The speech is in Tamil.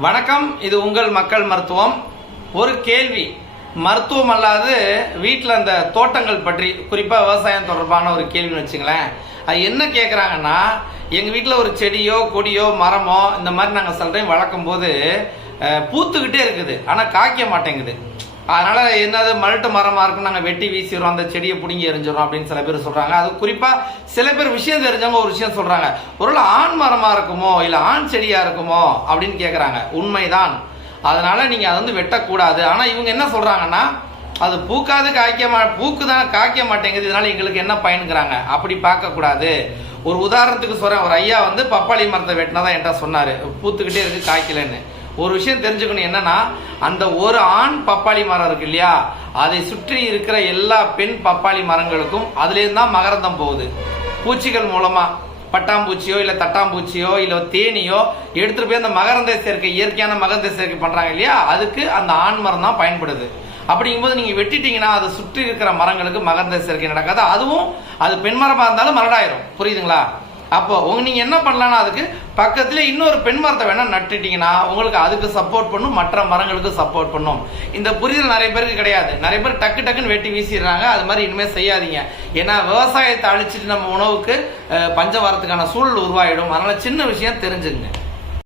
வணக்கம் இது உங்கள் மக்கள் மருத்துவம். ஒரு கேள்வி. மருத்துவம் அல்லாது வீட்டில் அந்த தோட்டங்கள் பற்றி குறிப்பாக விவசாயம் தொடர்பான ஒரு கேள்வின்னு வச்சுங்களேன். அது என்ன கேட்குறாங்கன்னா எங்கள் வீட்டில் ஒரு செடியோ கொடியோ மரமோ இந்த மாதிரி நாங்கள் சில டைம் வளர்க்கும் போது பூத்துக்கிட்டே இருக்குது. ஆனால் காய்க்க மாட்டேங்குது. அதனால என்னது மல்ட்டு மரமா இருக்குன்னு நாங்க வெட்டி வீசிடுறோம் அந்த செடியை பிடுங்கி எரிஞ்சிடும் அப்படின்னு சில பேர் சொல்றாங்க. அது குறிப்பா சில பேர் விஷயம் தெரிஞ்சவங்க ஒரு விஷயம் சொல்றாங்க. ஒருவேளை ஆண் மரமா இருக்குமோ இல்ல ஆண் செடியா இருக்குமோ அப்படின்னு கேக்குறாங்க. உண்மைதான். அதனால நீங்க அதை வந்து வெட்டக்கூடாது. ஆனா இவங்க என்ன சொல்றாங்கன்னா அது பூக்காது காய்க்க மா பூக்கு தான் காய்க்க மாட்டேங்குது இதனால எங்களுக்கு என்ன பயனுங்கிறாங்க அப்படி பார்க்க கூடாது ஒரு உதாரணத்துக்கு சொல்றேன். ஒரு ஐயா வந்து பப்பாளி மரத்தை வெட்டினதான் என்கிட்ட சொன்னாரு. பூத்துக்கிட்டே இருக்கு காய்க்கலன்னு. ஒரு விஷயம் தெரிஞ்சுக்கணும் என்னன்னா அந்த ஒரு ஆண் பப்பாளி மரம் இருக்கு இல்லையா? அதை சுற்றி இருக்கிற எல்லா பெண் பப்பாளி மரங்களுக்கும் அதுலேருந்து தான் மகரந்தம் போகுது. பூச்சிகள் மூலமா பட்டாம்பூச்சியோ இல்லை தட்டாம்பூச்சியோ இல்லை தேனியோ எடுத்துட்டு போய் அந்த மகரந்த சேர்க்கை இயற்கையான மகரந்த சேர்க்கை பண்றாங்க இல்லையா? அதுக்கு அந்த ஆண் மரம் தான் பயன்படுது. அப்படிங்கும்போது நீங்க வெட்டிட்டீங்கன்னா அதை சுற்றி இருக்கிற மரங்களுக்கு மகரந்த சேர்க்கை நடக்காது. அதுவும் அது பெண் மரமா இருந்தாலும் மரடாயிரும். புரியுதுங்களா? அப்போ உங்க நீங்க என்ன பண்ணலான்னா அதுக்கு பக்கத்துல இன்னொரு பெண் மரத்தை வேணா நட்டுட்டீங்கன்னா உங்களுக்கு அதுக்கு சப்போர்ட் பண்ணும் மற்ற மரங்களுக்கு சப்போர்ட் பண்ணும். இந்த புரிதல் நிறைய பேருக்கு கிடையாது. நிறைய பேர் டக்கு டக்குன்னு வெட்டி வீசிடுறாங்க. அது மாதிரி இனிமே செய்யாதீங்க. ஏன்னா விவசாயத்தை அழிச்சிட்டு நம்ம உணவுக்கு பஞ்ச பஞ்சம் சூழல் உருவாயிடும். அதனால சின்ன விஷயம் தெரிஞ்சுங்க